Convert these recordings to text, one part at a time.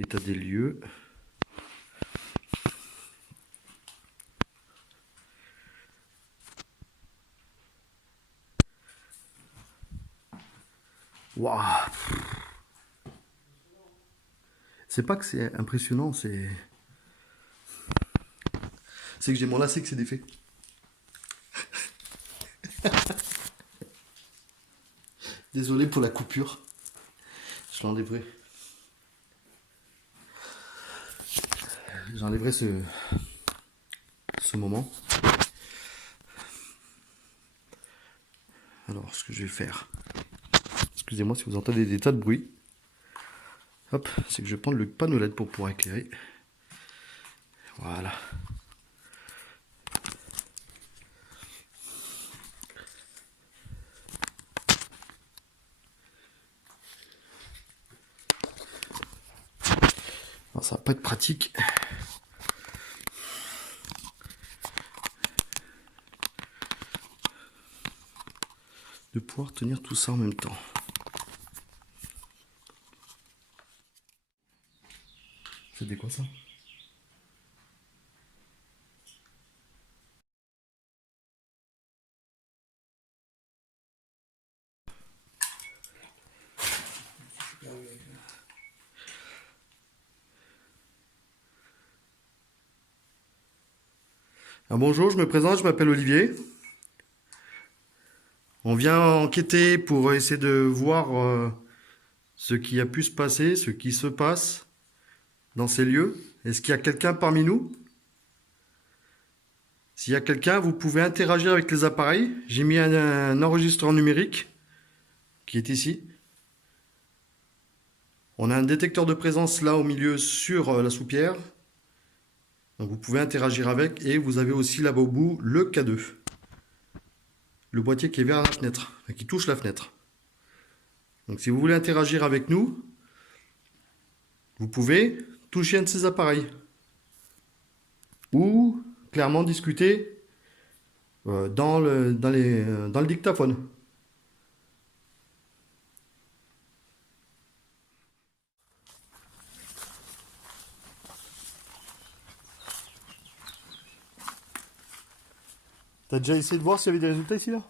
état des lieux. Waouh! C'est pas que c'est impressionnant, c'est que j'ai mon lacet que c'est défait. Désolé pour la coupure. Je l'enlèverai. J'enlèverai ce moment. Alors, ce que je vais faire, excusez-moi si vous entendez des tas de bruit. Hop, c'est que je vais prendre le panneau LED pour pouvoir éclairer. Voilà. Alors, ça va pas être pratique. De pouvoir tenir tout ça en même temps. C'était quoi ça? Ah, bonjour, je me présente, je m'appelle Olivier. On vient enquêter pour essayer de voir ce qui a pu se passer, ce qui se passe dans ces lieux. Est-ce qu'il y a quelqu'un parmi nous? S'il y a quelqu'un, vous pouvez interagir avec les appareils. J'ai mis un enregistreur numérique qui est ici. On a un détecteur de présence là au milieu sur la soupière. Donc vous pouvez interagir avec et vous avez aussi là-bas au bout le K2. Le boîtier qui est vers la fenêtre, qui touche la fenêtre. Donc si vous voulez interagir avec nous, vous pouvez toucher un de ces appareils. Ou clairement discuter dans le dictaphone. T'as déjà essayé de voir s'il y avait des résultats ici là?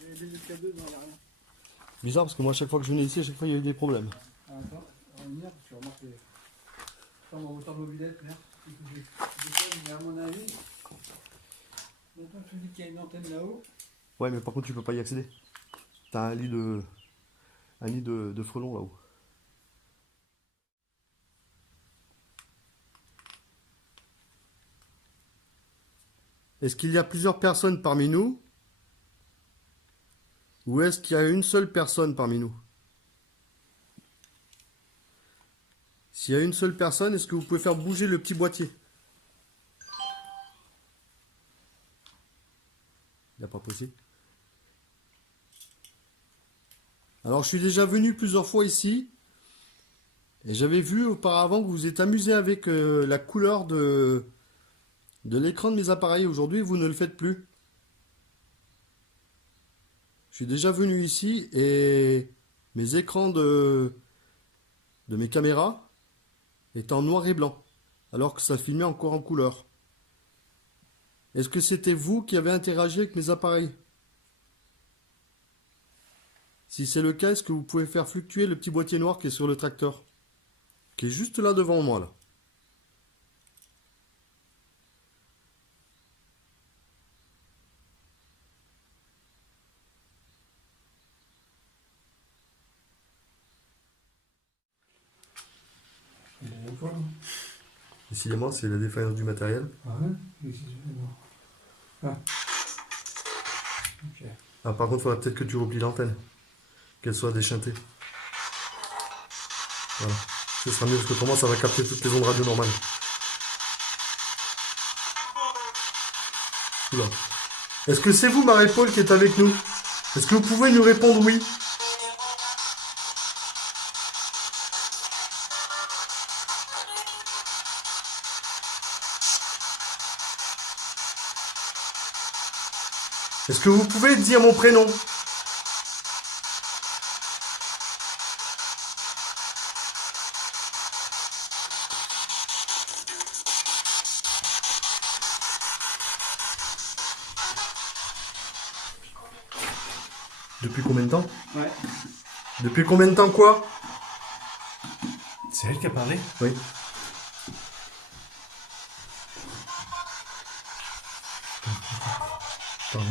Il y a des K2 dans l'arrière. Bizarre parce que moi à chaque fois que je venais ici, à chaque fois il y a eu des problèmes. Ah, attends, on va venir, parce que remarque les... Attends, on va autant de mobilette, merde. Mais à mon avis, maintenant tu me dis qu'il y a une antenne là-haut. Ouais, mais par contre tu peux pas y accéder. T'as un lit de frelons là-haut. Est-ce qu'il y a plusieurs personnes parmi nous? Ou est-ce qu'il y a une seule personne parmi nous? S'il y a une seule personne, est-ce que vous pouvez faire bouger le petit boîtier? Il n'a pas possible. Alors je suis déjà venu plusieurs fois ici. Et j'avais vu auparavant que vous vous êtes amusé avec la couleur de l'écran de mes appareils. Aujourd'hui, vous ne le faites plus. Je suis déjà venu ici et mes écrans de mes caméras étaient en noir et blanc, alors que ça filmait encore en couleur. Est-ce que c'était vous qui avez interagi avec mes appareils? Si c'est le cas, est-ce que vous pouvez faire fluctuer le petit boîtier noir qui est sur le tracteur? Qui est juste là devant moi, là. Il y a une fois, non? Décidément, c'est la défaillance du matériel. Ah ouais? Ici, non. Ah. Ok. Ah, par contre, il faudra peut-être que tu replies l'antenne. Qu'elle soit déchantée. Voilà. Ce sera mieux parce que pour moi, ça va capter toutes les ondes radio normales. Oula. Est-ce que c'est vous, Marie-Paul, qui est avec nous? Est-ce que vous pouvez nous répondre oui? Est-ce que vous pouvez dire mon prénom? Depuis combien de temps? Ouais. Depuis combien de temps quoi? C'est elle qui a parlé? Oui. Pardon.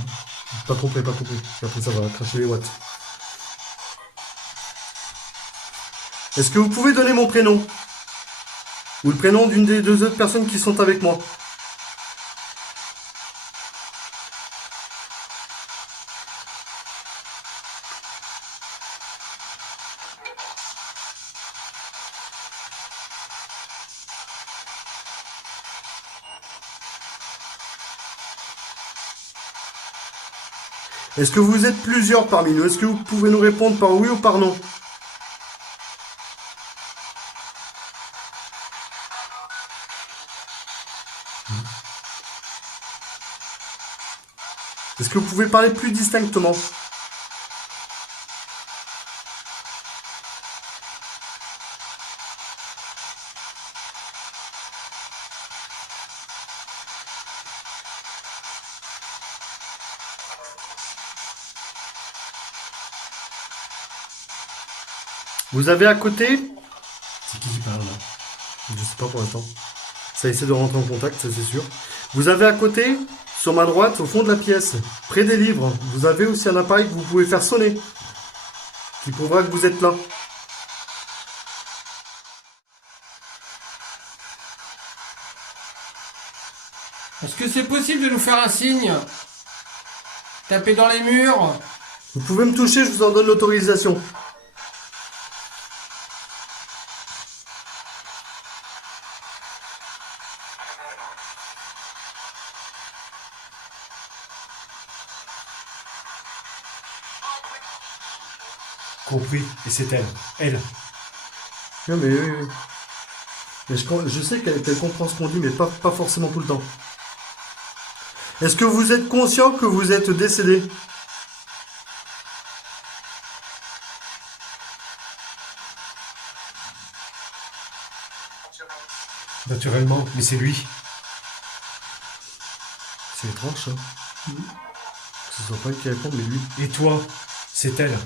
Pas trop près, pas trop près. Après ça va cracher les watts. Est-ce que vous pouvez donner mon prénom? Ou le prénom d'une des deux autres personnes qui sont avec moi? Est-ce que vous êtes plusieurs parmi nous? Est-ce que vous pouvez nous répondre par oui ou par non? Est-ce que vous pouvez parler plus distinctement? Vous avez à côté? C'est qui parle là? Je sais pas pour l'instant. Ça essaie de rentrer en contact, ça c'est sûr. Vous avez à côté, sur ma droite, au fond de la pièce, près des livres, vous avez aussi un appareil que vous pouvez faire sonner, qui prouvera que vous êtes là. Est-ce que c'est possible de nous faire un signe? Taper dans les murs? Vous pouvez me toucher, je vous en donne l'autorisation. Compris. Et c'est elle. Elle. Non mais oui, oui. Mais je sais qu'elle comprend ce qu'on dit, mais pas forcément tout le temps. Est-ce que vous êtes conscient que vous êtes décédé? Naturellement. Mais c'est lui. C'est étrange, ça. Que ce soit pas elle qui répond, mais lui. Et toi? C'est elle.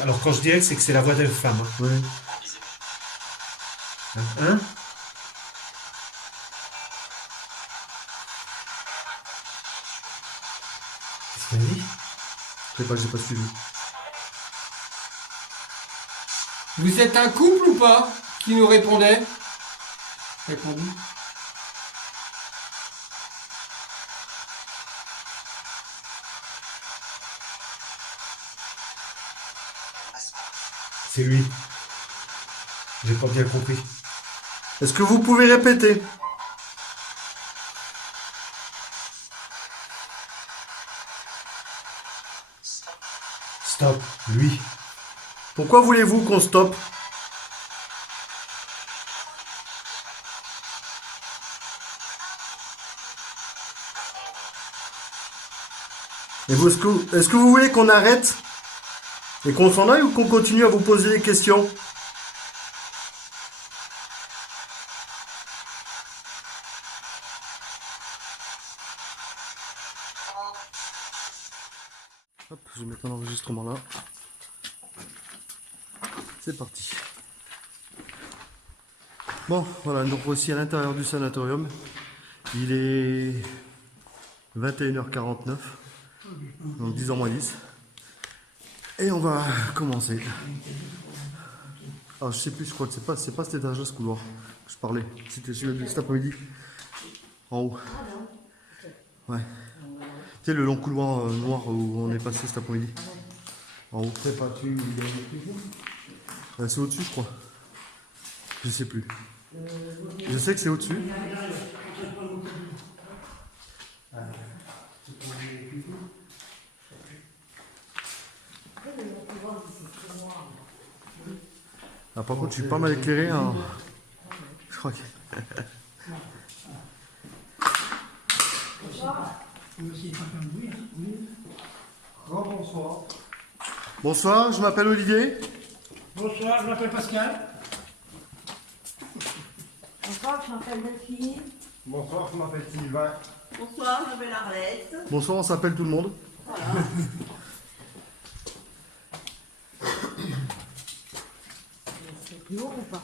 Alors quand je dis elle, c'est que c'est la voix d'une femme. Hein. Ouais. Hein? Qu'est-ce qu'elle a dit? Je sais pas, j'ai pas suivi. Vous êtes un couple ou pas? Qui nous répondait? Répondu. C'est lui. J'ai pas bien compris. Est-ce que vous pouvez répéter? Stop. Lui. Pourquoi voulez-vous qu'on stoppe? Et vous, est-ce que vous voulez qu'on arrête et qu'on s'en aille ou qu'on continue à vous poser des questions? Hop, je vais mettre un enregistrement là. C'est parti. Bon, voilà, donc voici à l'intérieur du sanatorium. Il est 21h49, donc 10h moins 10. Et on va commencer. Ah, je sais plus, je crois que c'est pas cet étage-là, ce couloir que je parlais. C'était celui de cet après-midi. En haut. Ouais. Tu sais, le long couloir noir où on est passé cet après-midi. En haut. C'est au-dessus, je crois. Je sais plus. Je sais que c'est au-dessus. Ah, par contre, je suis pas mal éclairé. Hein. Je crois que... Bonsoir. Bonsoir, je m'appelle Olivier. Bonsoir, je m'appelle Pascal. Bonsoir, je m'appelle Delphine. Bonsoir, je m'appelle Sylvain. Bonsoir, je m'appelle Arlette. Bonsoir, on s'appelle tout le monde. Voilà. plus haut ou pas?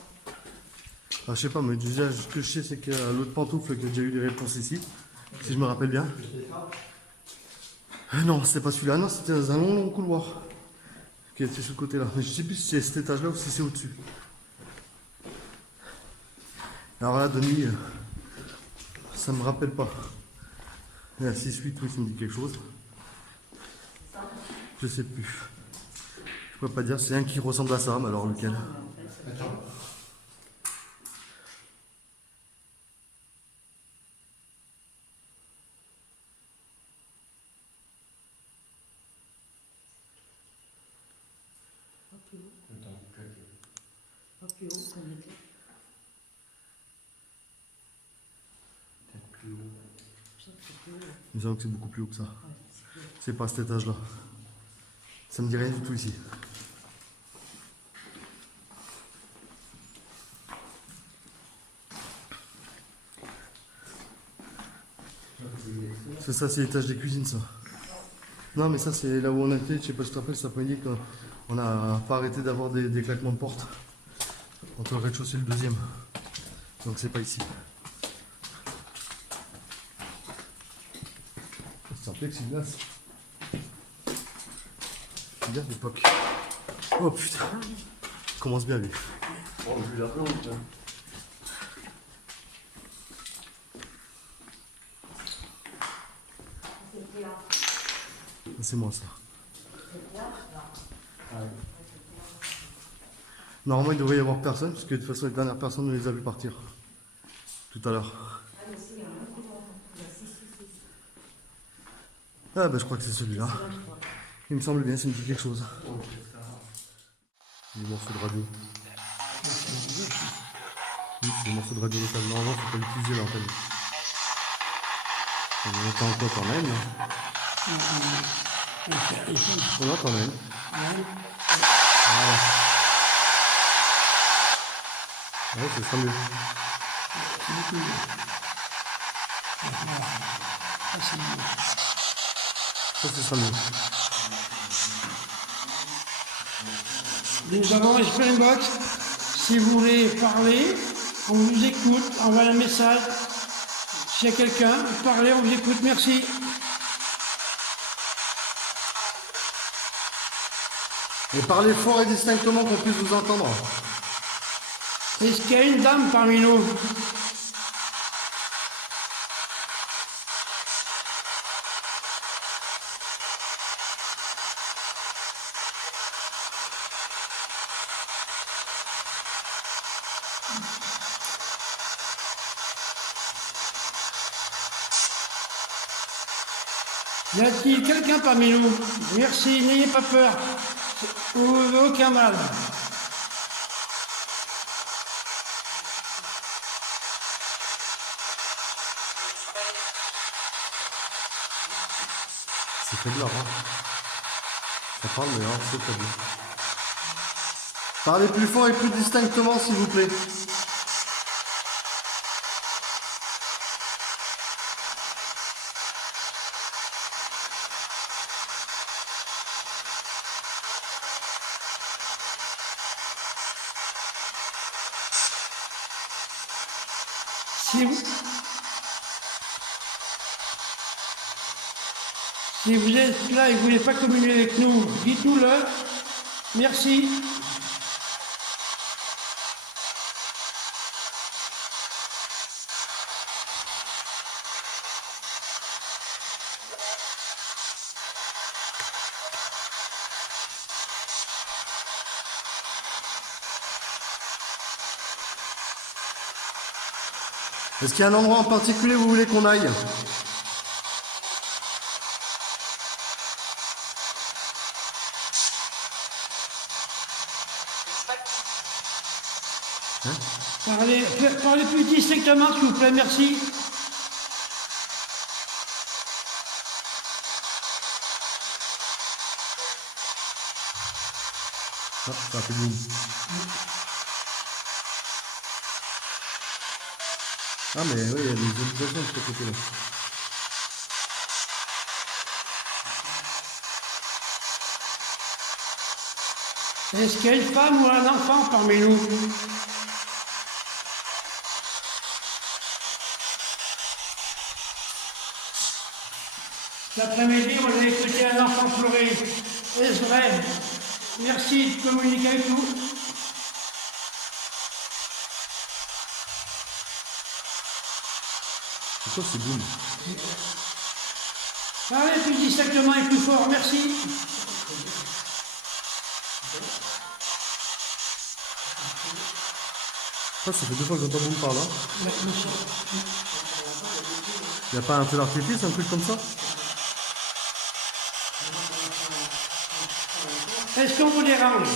Ah, je sais pas, mais déjà, ce que je sais, c'est que l'autre pantoufle, qui a déjà eu des réponses ici, si je me rappelle bien. Non, c'était pas celui-là, non, c'était dans un long, long couloir qui était sur le côté-là. Mais je sais plus si c'est cet étage-là ou si c'est au-dessus. Alors là, de nuit, ça me rappelle pas. Il y a 6-8, oui, ça me dit quelque chose. Je sais plus. Je peux pas dire, c'est un qui ressemble à ça, mais alors lequel? Pas plus haut. Pas plus haut qu'on était. Je sais que c'est plus haut. Il me semble que c'est beaucoup plus haut que ça. Ouais, c'est plus haut. C'est pas cet étage-là. Ça me dit rien du tout ici. C'est ça, c'est l'étage des cuisines, ça. Non, mais ça, c'est là où on était. Je sais pas si tu te rappelles, cet après-midi, qu'on n'a pas arrêté d'avoir des claquements de porte entre le rez-de-chaussée et le deuxième. Donc, c'est pas ici. C'est un plexiglas. Bien l'époque. Oh putain. Commence bien lui. Oh, lui, la plante. C'était là. C'est moi ça. Normalement il devrait y avoir personne, parce que de toute façon les dernières personnes on les a vu partir. Tout à l'heure. Ah, mais si, il y a un couloir. Il y a 6. Ah bah je crois que c'est celui-là. Là, je crois. Il me semble bien, ça me dit quelque chose. Des morceaux de radio. Oui, des morceaux de radio locale. Normalement, faut pas l'utiliser l'antenne. On entend quoi quand même là. On entend même. Voilà. Ouais, ce sera mieux. Ça, ce sera mieux. Nous avons Springbox. Si vous voulez parler, on vous écoute. Envoyez un message. S'il y a quelqu'un, parlez, on vous écoute. Merci. Et parlez fort et distinctement qu'on puisse vous entendre. Est-ce qu'il y a une dame parmi nous? Y a-t-il quelqu'un parmi nous? Merci, n'ayez pas peur. Aucun mal. C'est faible là, hein. Ça parle, mais hein, c'est faible. Parlez plus fort et plus distinctement, s'il vous plaît. Si vous êtes là et que vous ne voulez pas communier avec nous, dites-nous-le. Merci. Est-ce qu'il y a un endroit en particulier où vous voulez qu'on aille? Parlez plus distinctement, s'il vous plaît, merci. Ah, ça fait boum. Ah mais oui, il y a des ébullitions de ce côté-là. Est-ce qu'il y a une femme ou un enfant parmi nous? L'après-midi, vous avez écouté un enfant pleurer. Est-ce vrai? Merci de communiquer avec nous. Pourquoi c'est boum? Parlez plus distinctement et plus fort, merci. Ça fait 2 fois que j'entends boum par là. Il n'y a pas un feu d'artifice, un truc comme ça? Est-ce qu'on vous dérange?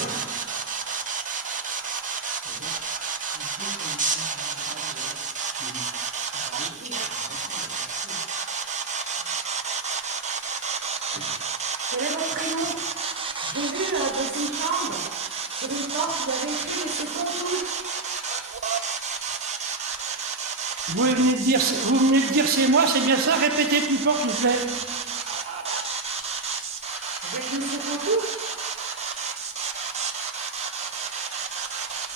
Quel est votre prénom? J'ai vu dans une chambre, sur une porte, vous avez écrit, mais c'est pour vous. Vous venez de dire c'est moi, c'est bien ça? Répétez plus fort, s'il vous plaît. Avec M. Pontou?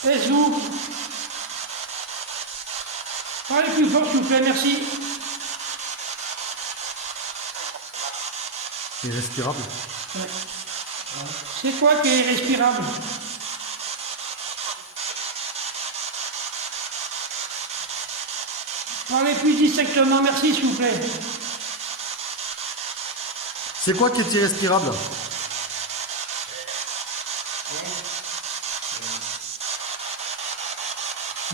Est-ce vous? Parlez plus fort, s'il vous plaît, merci. Irrespirable. C'est quoi qui est irrespirable? Parlez plus distinctement, merci, s'il vous plaît. C'est quoi qui est irrespirable?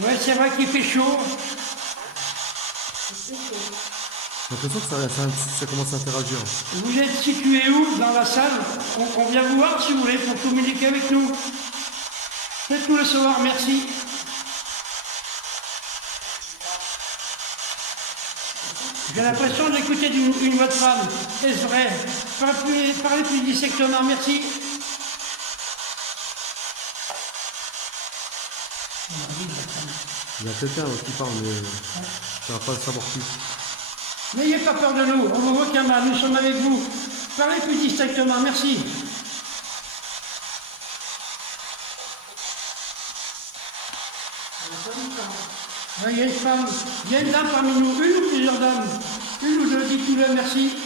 Ouais, c'est vrai qu'il fait chaud. J'ai l'impression que ça commence à interagir. Vous êtes situé où dans la salle? On vient vous voir si vous voulez pour communiquer avec nous. Faites-nous le savoir, merci. J'ai l'impression d'écouter une voix de femme. Est-ce vrai? Parlez plus distinctement, merci. Il y a quelqu'un qui parle, mais ça va pas le savoir qui. N'ayez pas peur de nous, on vous voit qu'un mal, nous sommes avec vous. Parlez plus distinctement, merci. Là, il y a une femme, il y a une dame parmi nous, une ou plusieurs dames? Une ou deux, dites-nous-le, merci.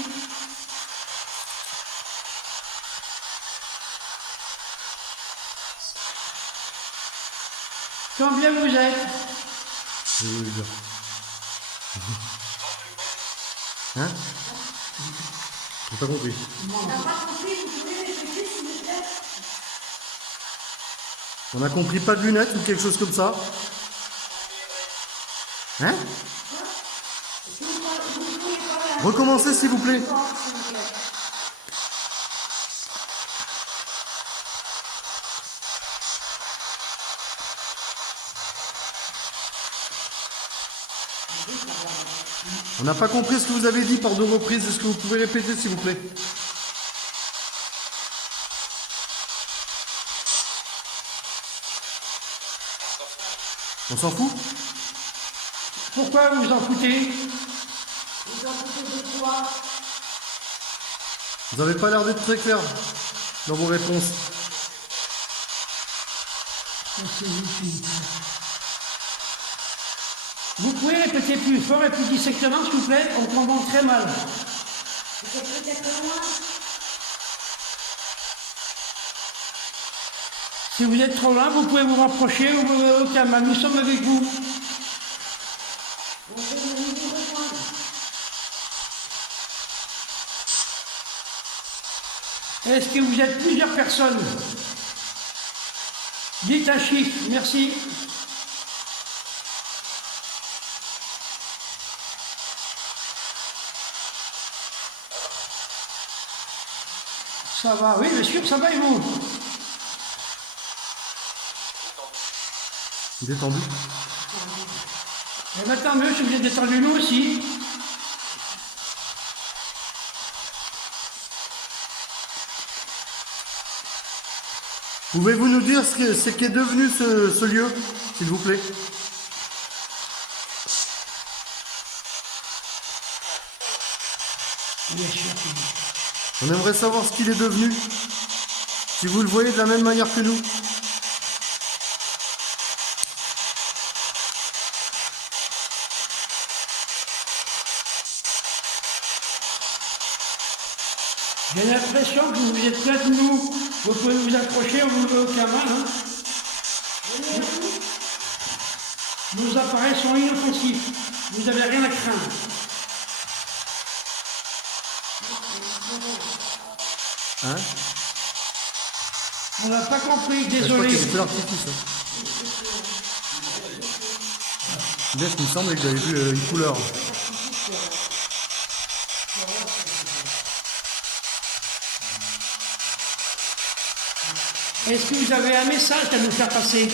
Combien vous êtes? Je vais vous le dire. Hein? J'ai pas compris. On n'a pas compris, vous pouvez répéter s'il vous plaît? On a compris pas de lunettes ou quelque chose comme ça? Hein? Recommencez s'il vous plaît. On n'a pas compris ce que vous avez dit par 2 reprises. Est-ce que vous pouvez répéter s'il vous plaît? On s'en fout? Pourquoi vous vous en foutez? Vous en foutez de quoi? Vous n'avez pas l'air d'être très clair dans vos réponses. Vous pouvez répéter plus fort et plus distinctement, s'il vous plaît? On comprend très mal. Vous êtes peut-être loin? Si vous êtes trop loin, vous pouvez vous rapprocher ou aucun mal. Nous sommes avec vous. On peut nous rejoindre. Est-ce que vous êtes plusieurs personnes? Dites un chiffre, merci. Ça va, oui, bien sûr, ça va et vous? Détendu. Eh bien, tant mieux, si vous êtes détendu, nous aussi. Pouvez-vous nous dire ce qu'est devenu ce lieu, s'il vous plaît? Bien sûr. On aimerait savoir ce qu'il est devenu. Si vous le voyez de la même manière que nous. J'ai l'impression que vous êtes près de nous. Vous pouvez vous accrocher, on ne vous met aucun mal. Hein. Nos appareils sont inoffensifs. Vous n'avez rien à craindre. Hein? On n'a pas compris, Je crois désolé. qu'il y avait fait l'artifice. Hein. Bien, il me semblait que j'avais vu une couleur. Est-ce que vous avez un message à nous faire passer?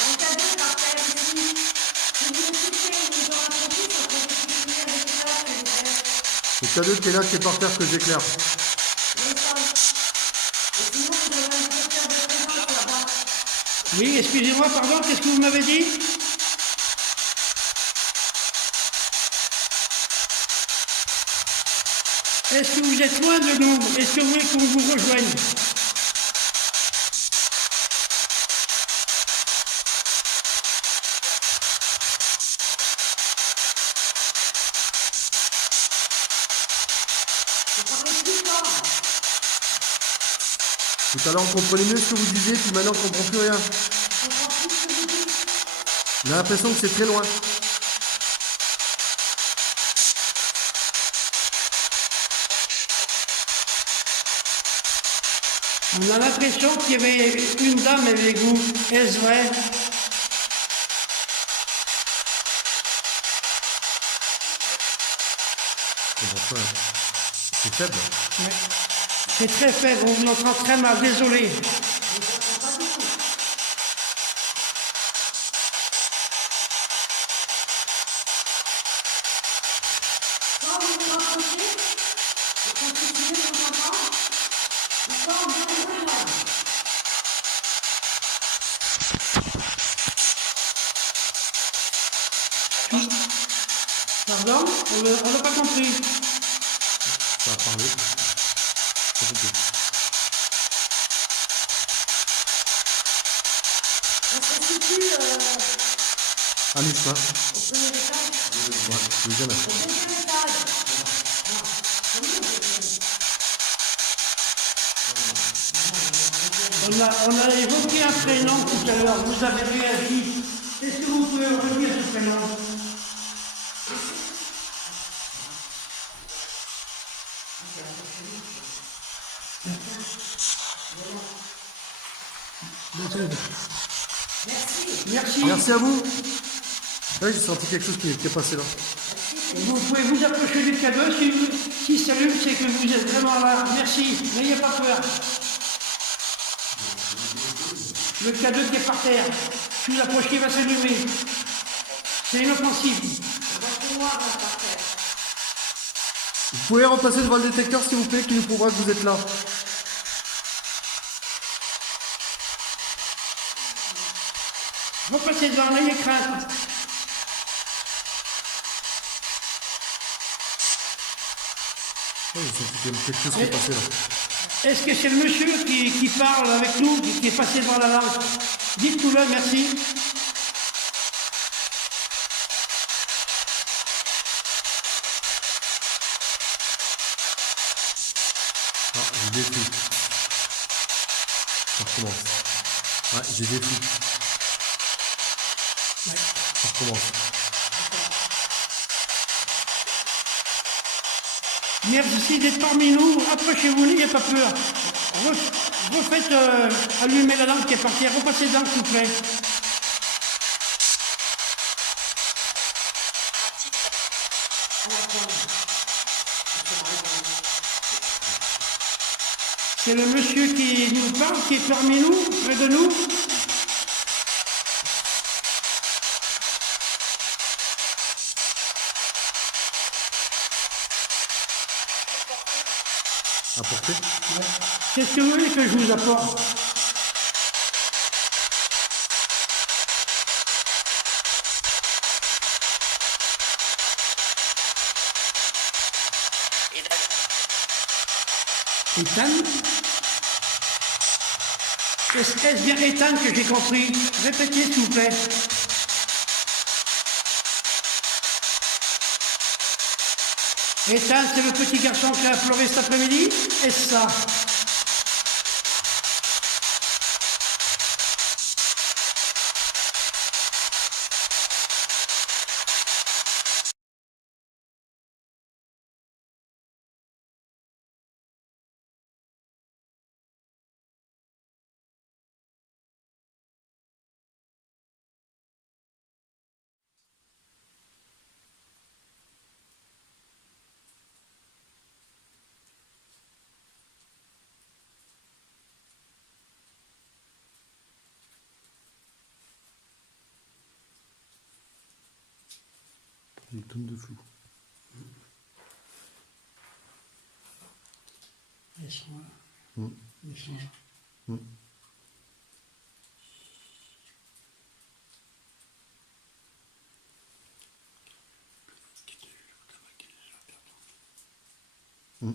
Mon cadeau par terre ici. Si vous l'écoutez, vous aurez compris que vous utilisez avec cela que vous faites. Le cadeau qui est là, qui est par terre, que j'éclaire. Le sang. Et sinon, vous avez un secteur de présence là-bas. Oui, excusez-moi, pardon, qu'est-ce que vous m'avez dit? Est-ce que vous êtes loin de nous? Est-ce que vous voulez qu'on vous rejoigne? Vous parlez plus fort. Tout à l'heure, on comprenait mieux ce que vous disiez, puis maintenant, on ne comprend plus rien. Je comprends plus ce que vous dites. On a l'impression que c'est très loin. On a l'impression qu'il y avait une dame avec vous. Est-ce vrai? Je comprends pas. C'est faible. Ouais. C'est très faible, on vous entend très mal, désolé. Quand vous vous rapprochez, et continuez de vous entendre, ou quand vous vous rejoignez. Pardon? On n'a pas compris. Ça a parlé. C'est compliqué. On se situe À mi-chemin. au premier étage. Ouais, deuxième. Au deuxième étage. On a évoqué un prénom tout à l'heure, vous avez réagi. Est-ce que vous pouvez redire ce prénom? Merci. Merci à vous. Oui, j'ai senti quelque chose qui est passé là. Vous pouvez vous approcher du cadeau. Si ça s'allume, c'est que vous êtes vraiment là. Merci. N'ayez pas peur. Le cadeau qui est par terre. Si vous approchez, il va s'allumer. C'est inoffensif. Vous pouvez repasser devant le détecteur, s'il vous plaît, qui nous prouvera que vous êtes là. Repassez devant, n'ayez crainte. Oui, j'ai senti qu'il y a quelque chose qui est passé là. Est-ce que c'est le monsieur qui parle avec nous, qui est passé devant la lampe? Dites-nous-le, merci. Ah, j'ai des flous. Ça recommence. Ouais, j'ai des flous. Ça recommence. Merci d'être parmi nous. Approchez-vous, n'ayez pas peur. Refaites allumer la lampe qui est par terre. Repassez dedans, s'il vous plaît. C'est le monsieur qui nous parle, qui est parmi nous, près de nous. Apporter. Qu'est-ce que vous voulez que je vous apporte? Ethan. Est-ce bien Ethan que j'ai compris? Répétez s'il vous plaît. Ethan, c'est le petit garçon qui a pleuré cet après-midi? Est-ce ça? Une tonne de flou. Ils sont là. Mm. Ils sont là. Mm. Mm.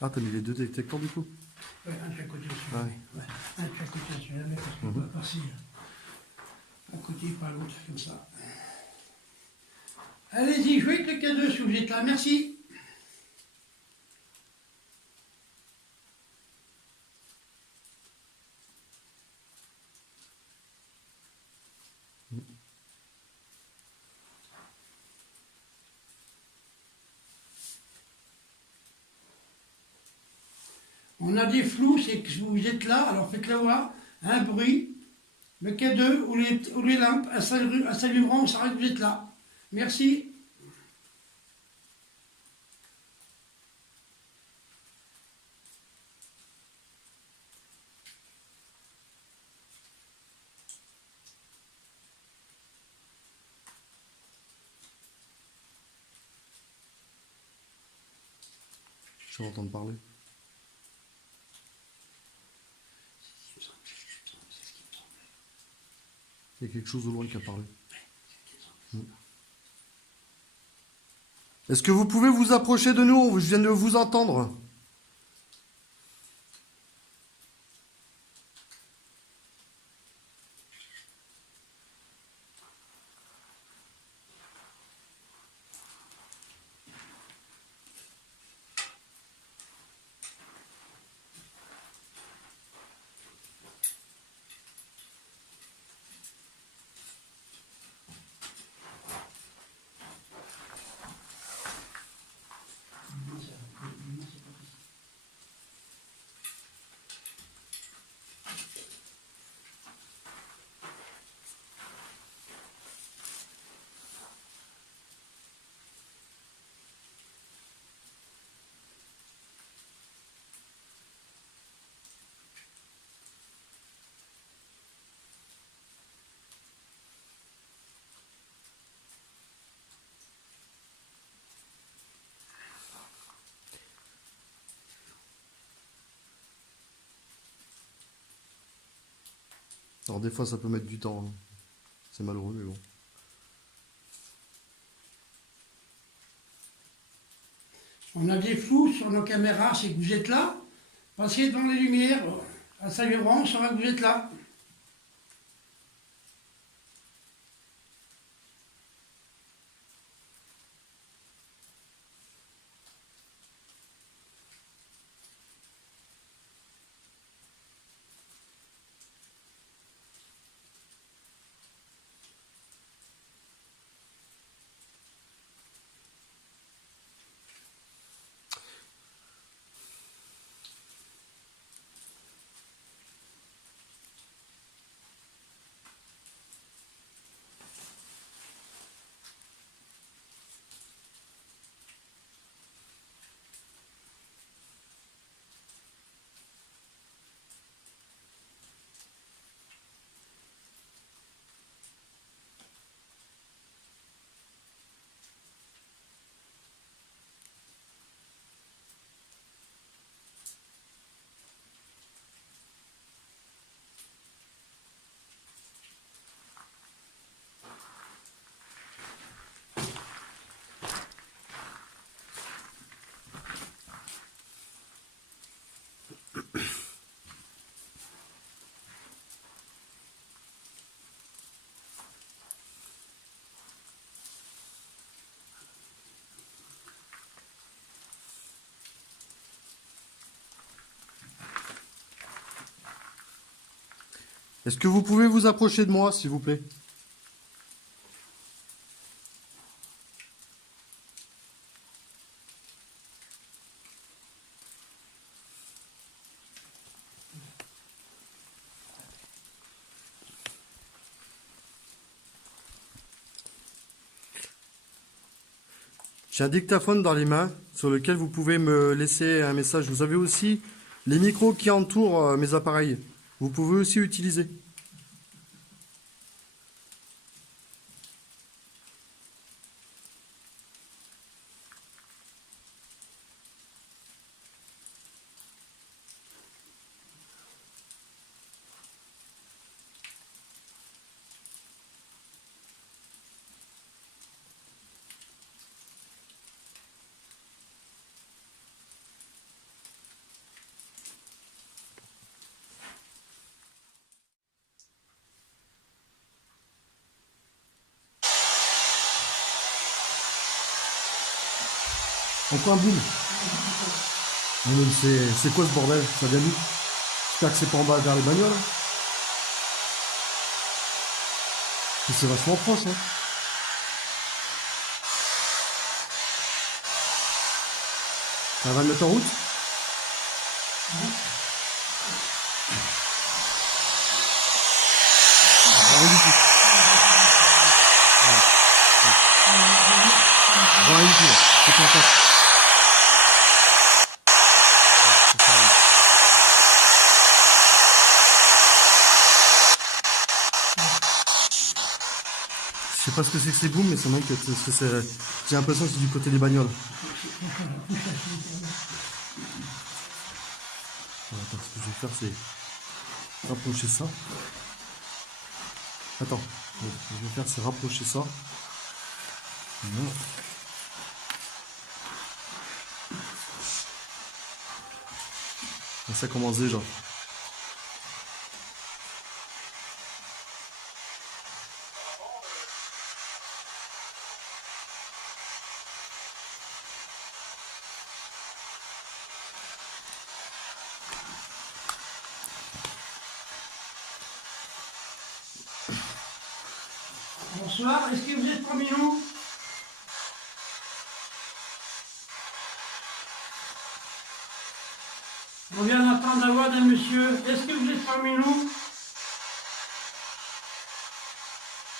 Ah, t'as mis les deux détecteurs du coup? Ouais, un de chaque côté. Ah oui. Ouais, un de chaque côté, je vais la mettre parce qu'on va passer à côté, pas à l'autre, comme ça. Allez-y, jouez avec le K2 si vous êtes là, merci. On a des flous, c'est que vous êtes là, alors faites-le voir, un bruit, le K2 ou les lampes s'allumeront, on saura que vous êtes là. Merci. Je vais entendre parler. Il y a quelque chose au loin qui a parlé. Mm. Est-ce que vous pouvez vous approcher de nous? Je viens de vous entendre. Alors des fois ça peut mettre du temps, hein. C'est malheureux mais bon. On a des flous sur nos caméras, c'est que vous êtes là. Passez devant les lumières, à s'allumeront, on saura que vous êtes là. Est-ce que vous pouvez vous approcher de moi, s'il vous plaît? J'ai un dictaphone dans les mains sur lequel vous pouvez me laisser un message. Vous avez aussi les micros qui entourent mes appareils. Vous pouvez aussi utiliser. Encore un boom. Non, mais c'est quoi ce bordel? Ça vient d'où? J'espère que c'est pas en bas vers les bagnoles. C'est vachement proche, hein. Ça va le mettre en route? Rien du tout. Rien du tout. C'est pas ça. Je sais pas ce que c'est que ces booms, mais ça m'inquiète. J'ai l'impression que c'est du côté des bagnoles. Attends, ce que je vais faire, c'est rapprocher ça. Attends, ce que je vais faire, c'est rapprocher ça. Voilà. Ça commence déjà. Bonsoir, est-ce que vous êtes parmi nous? On vient d'entendre la voix d'un monsieur. Est-ce que vous êtes parmi nous?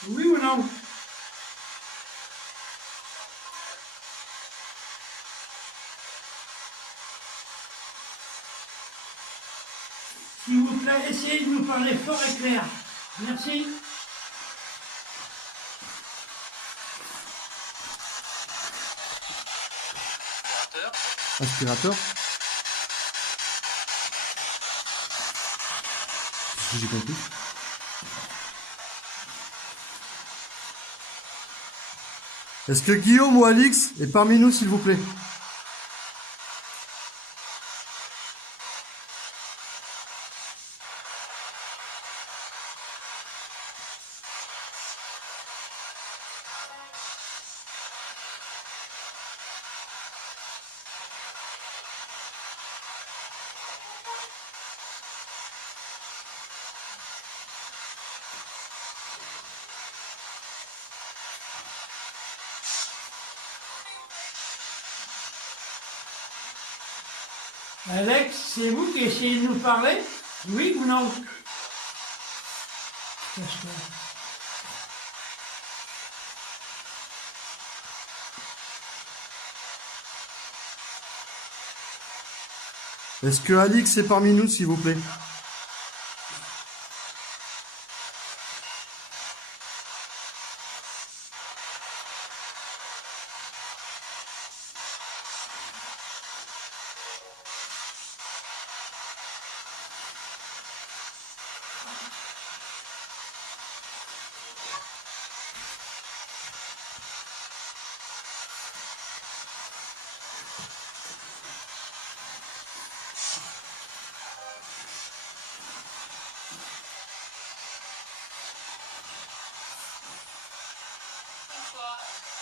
Oui ou non? S'il vous plaît, essayez de nous parler fort et clair. Merci. Aspirateur. C'est ce que j'ai compris. Est-ce que Guillaume ou Alix est parmi nous, s'il vous plaît? Alex, c'est vous qui essayez de nous parler? Oui ou non? Est-ce que Alix est parmi nous, s'il vous plaît?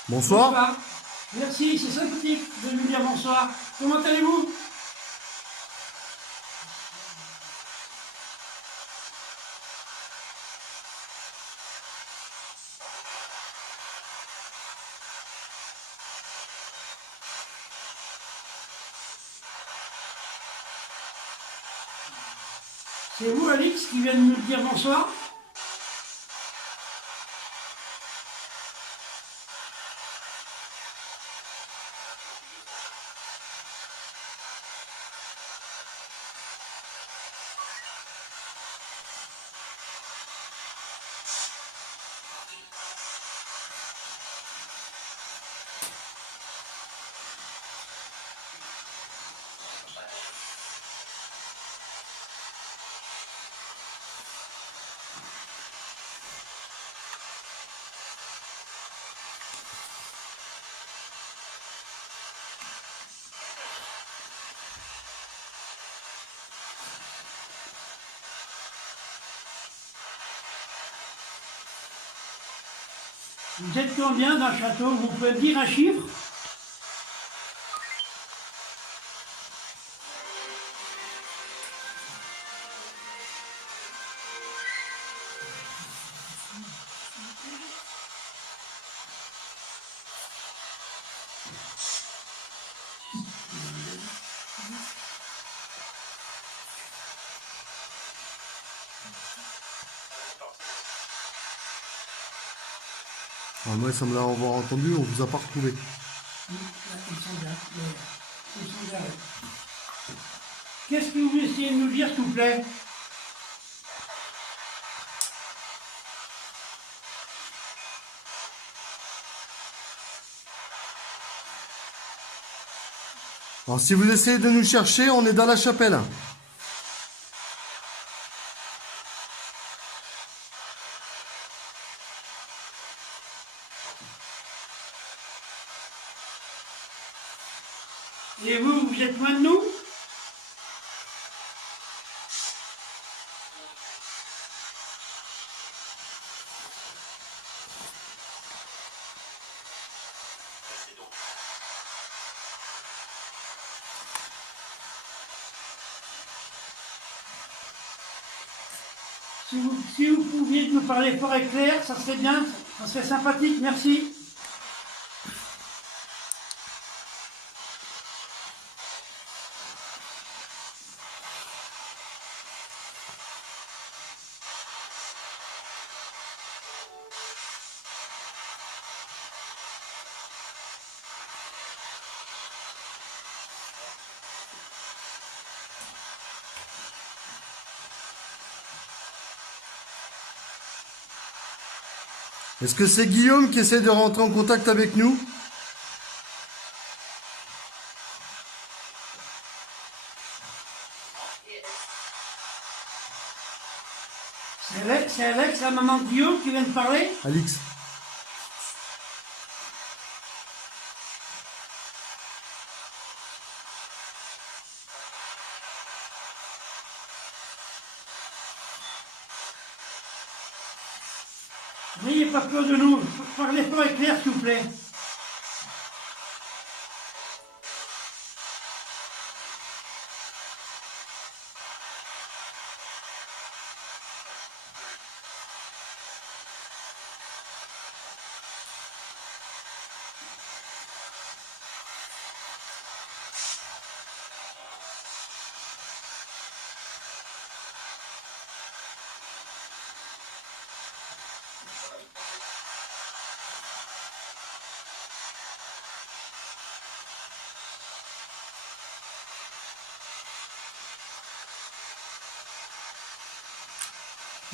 Bonsoir. Bonsoir. Merci, c'est sympathique de nous dire bonsoir. Comment allez-vous? C'est vous, Alix, qui vient de nous dire bonsoir? Vous êtes combien dans le château? Vous pouvez me dire un chiffre? Ah, moi, ça me l'a avoir entendu, on vous a pas retrouvé. Qu'est-ce que vous essayez de nous dire, s'il vous plaît? Alors, si vous essayez de nous chercher, on est dans la chapelle. Et vous, vous êtes loin de nous? Si vous pouviez nous parler fort et clair, ça serait bien, ça serait sympathique, merci. Est-ce que c'est Guillaume qui essaie de rentrer en contact avec nous? C'est Alex, la maman de Guillaume, qui vient de parler? Alix. N'ayez pas peur de nous, parlez fort et clair, s'il vous plaît.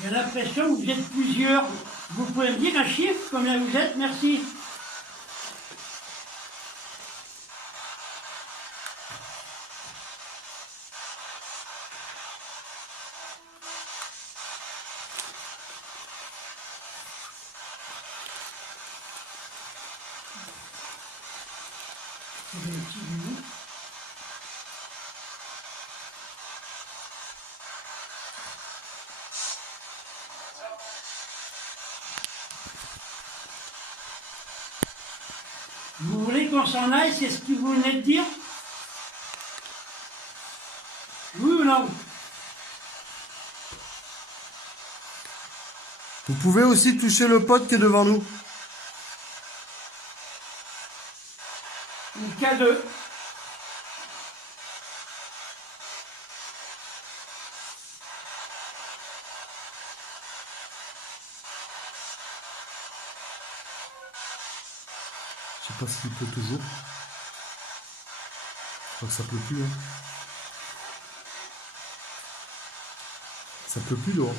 J'ai l'impression que vous êtes plusieurs. Vous pouvez me dire un chiffre, combien vous êtes? Merci. Vous voulez qu'on s'en aille, c'est ce que vous venez de dire? Oui ou non? Vous pouvez aussi toucher le pote qui est devant nous. Le K2. Je sais pas s'il pleut toujours. Je crois que ça pleut plus. Hein. Ça pleut plus dehors.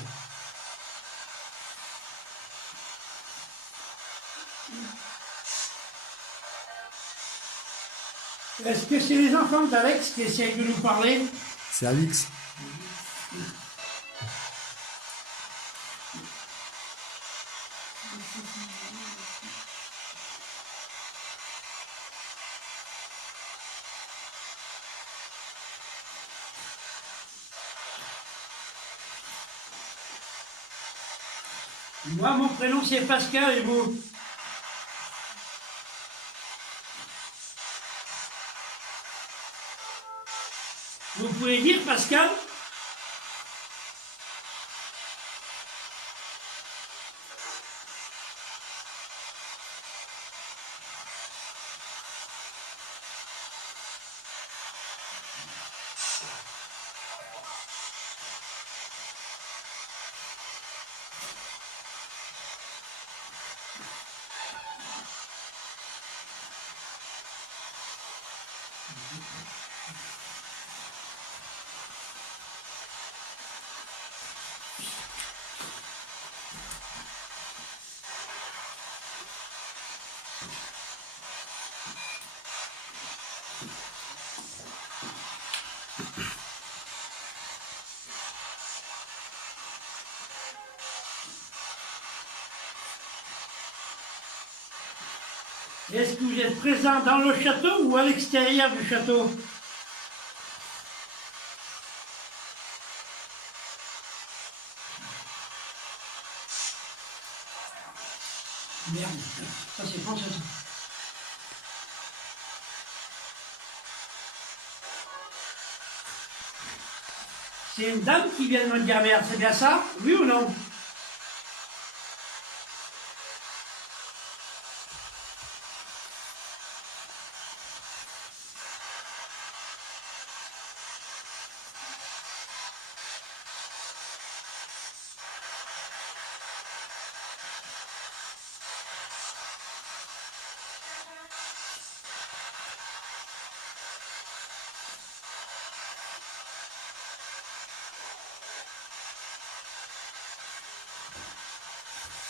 Est-ce que c'est les enfants d'Alex qui essayent de nous parler? C'est Alix. Moi, mon prénom c'est Pascal et vous? Vous pouvez dire Pascal? Est-ce que vous êtes présent dans le château ou à l'extérieur du château? Merde, ça c'est bon ça. C'est une dame qui vient de me dire merde, c'est bien ça? Oui ou non?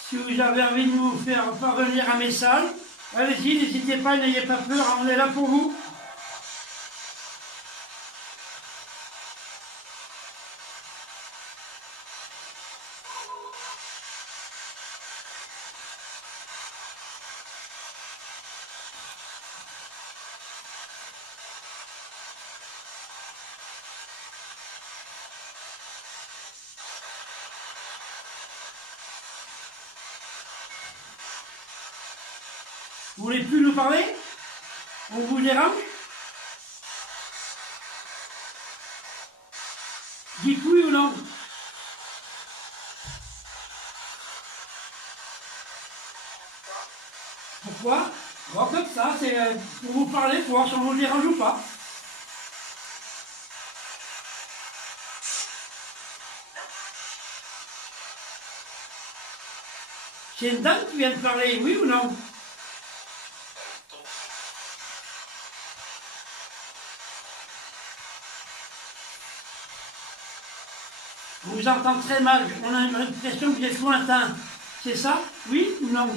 Si vous avez envie de nous faire parvenir un message, allez-y, n'hésitez pas, n'ayez pas peur, on est là pour vous. Vous voulez plus nous parler? On vous dérange? Dites oui ou non? Pourquoi? Bon, comme ça, c'est pour vous parler, pour voir si on vous dérange ou pas. C'est une dame qui vient de parler, oui ou non? On vous entend très mal, on a l'impression que vous êtes lointain. C'est ça? Oui ou non?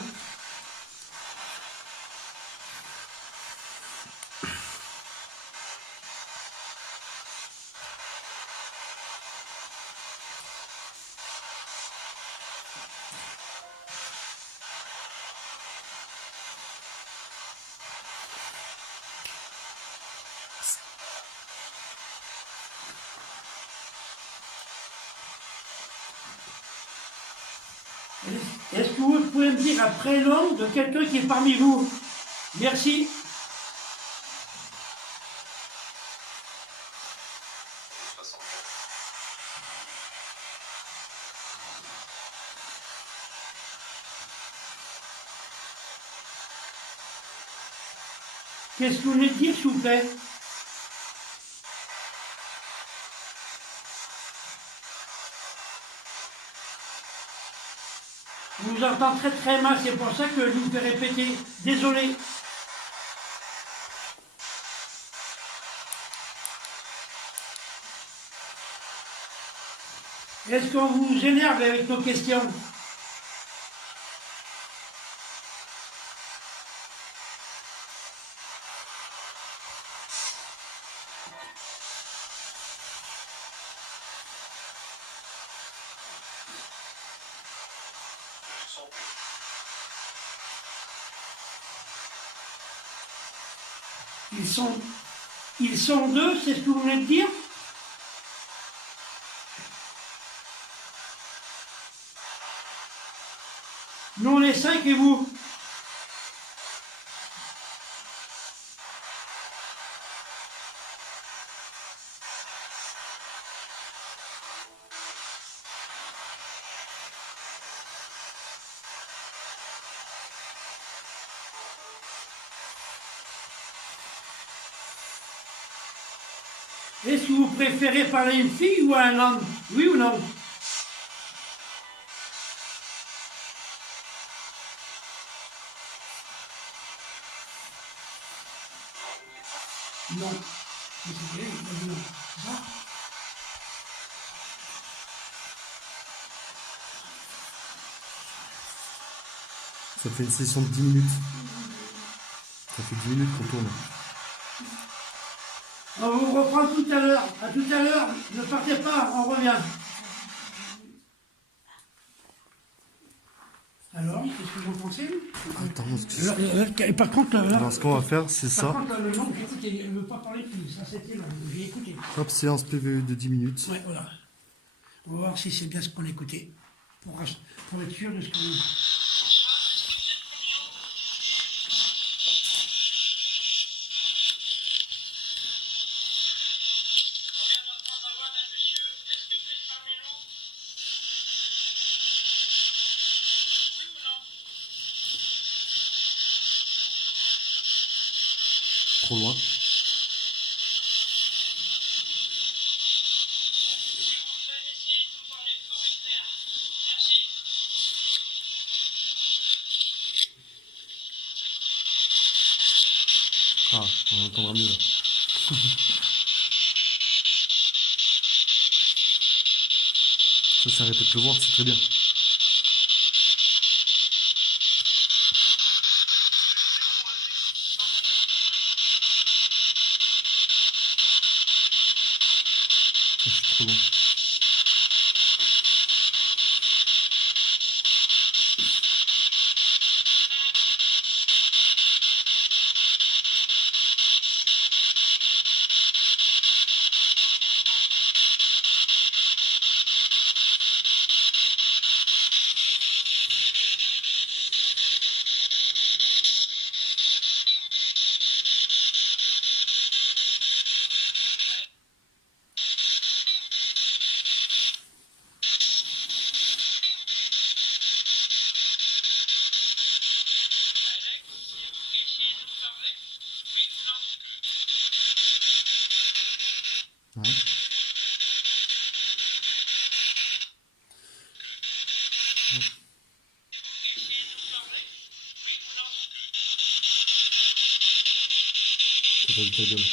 Est-ce que vous pouvez me dire un prénom de quelqu'un qui est parmi vous? Merci. Qu'est-ce que vous voulez dire, s'il vous plaît? Je vous entends très très mal, c'est pour ça que je vous fais répéter. Désolé. Est-ce qu'on vous énerve avec nos questions? Ils sont deux, c'est ce que vous venez de dire? Nous on est 5 et vous? Est-ce que vous préférez parler à une fille ou à un homme? Oui ou non? Non. Mais c'est vrai, il a dit non. C'est ça? Ça fait une session de 10 minutes. Ça fait 10 minutes qu'on tourne. On vous reprend tout à l'heure. À tout à l'heure. Ne partez pas, on revient. Alors, qu'est-ce que vous pensez? Attends, Par contre, là, alors, ce qu'on va faire, c'est par ça. contre, le nom, écoutez, elle ne veut pas parler plus. Ça, c'était long. J'ai écouté. Hop, séance PVE de 10 minutes. Ouais, voilà. On va voir si c'est bien ce qu'on écoutait. Pour être sûr de ce qu'on dit. Trop loin. Ah, on entendra mieux là. Ça s'est arrêté de pleuvoir, c'est très bien. C'est trop long. Ouais. C'est pas de ta gueule.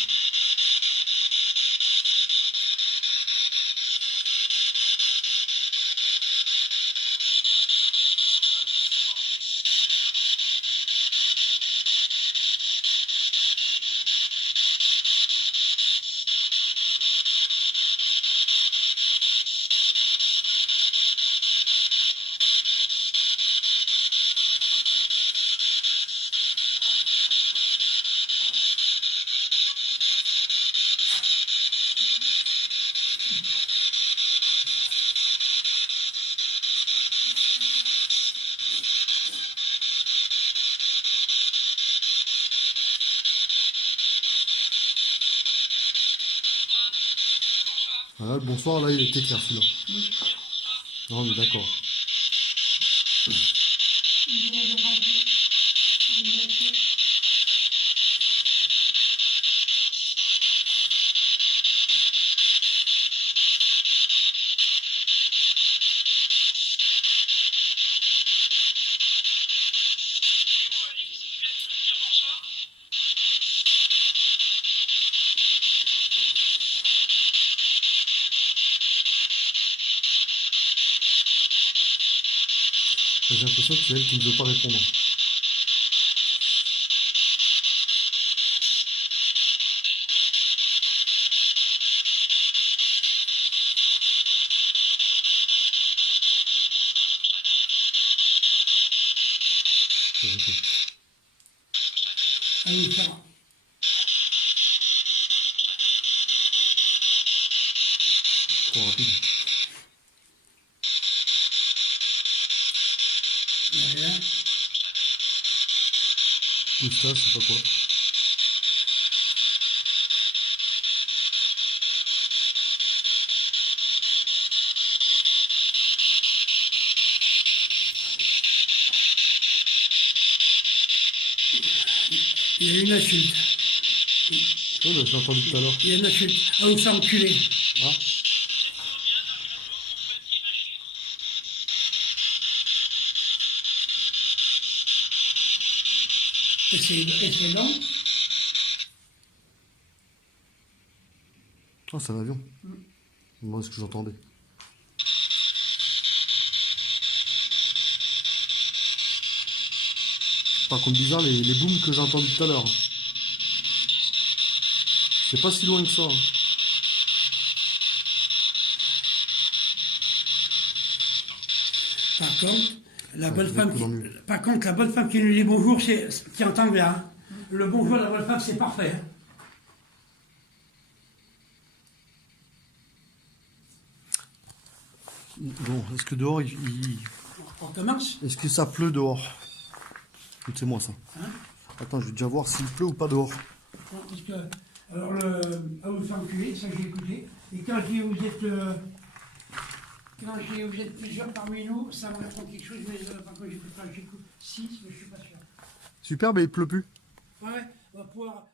Voilà, le bonsoir, là, il était clair, celui-là. Non, on est d'accord. J'ai l'impression que c'est elle qui ne veut pas répondre. Allez, ça va. Trop rapide. Il y a rien. Tout ça, je sais pas quoi. Il y a une insulte. Oui, bah, je l'ai entendu tout à l'heure. Il y a une insulte. Ah, vous faire enculer. Ah. Et c'est long. Ah, c'est un avion. Moi, ce que j'entendais. Par contre, bizarre, les booms que j'ai entendus tout à l'heure. C'est pas si loin que ça. Hein. Par contre, la Ouais, bonne je femme vais qui, dans le mur. par contre, la bonne femme qui nous dit bonjour, qui entend bien. Hein. Le bonjour de la bonne femme, c'est parfait. Hein. Bon, est-ce que dehors, On commence. est-ce que ça pleut dehors? C'est moi ça. Hein. Attends, je vais déjà voir s'il pleut ou pas dehors. Parce que, alors, à vous faire enculer, ça j'ai écouté. Et quand je dis vous êtes, quand je dis vous êtes plusieurs parmi nous, ça me répond quelque chose, mais par contre j'écoute pas, j'écoute 6, mais je suis pas sûr. Super, mais il pleut plus. Ouais, on va pouvoir.